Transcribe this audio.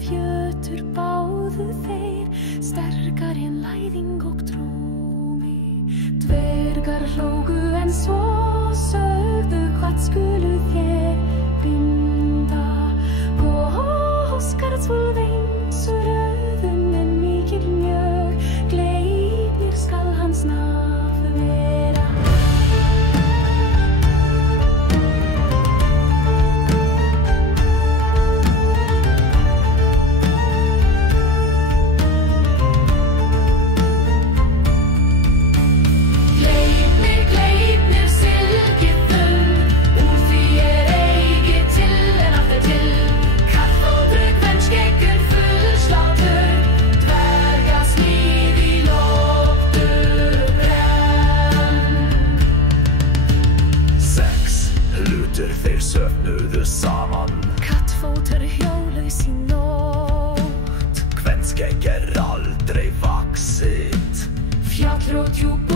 fjötur báðu þeir, sterkar en læðing og trómi. Dvergar hlógu en svo sögðu, hvað skulu þér binda? Óskarðsfull veinsur röðun en mikil mjög, gleipnir skal hans nafn vera. Þeir söfnuðu saman, Kattfótur hjólaus í nótt, kvenskegg aldrei vaxið. Fjallrót djúp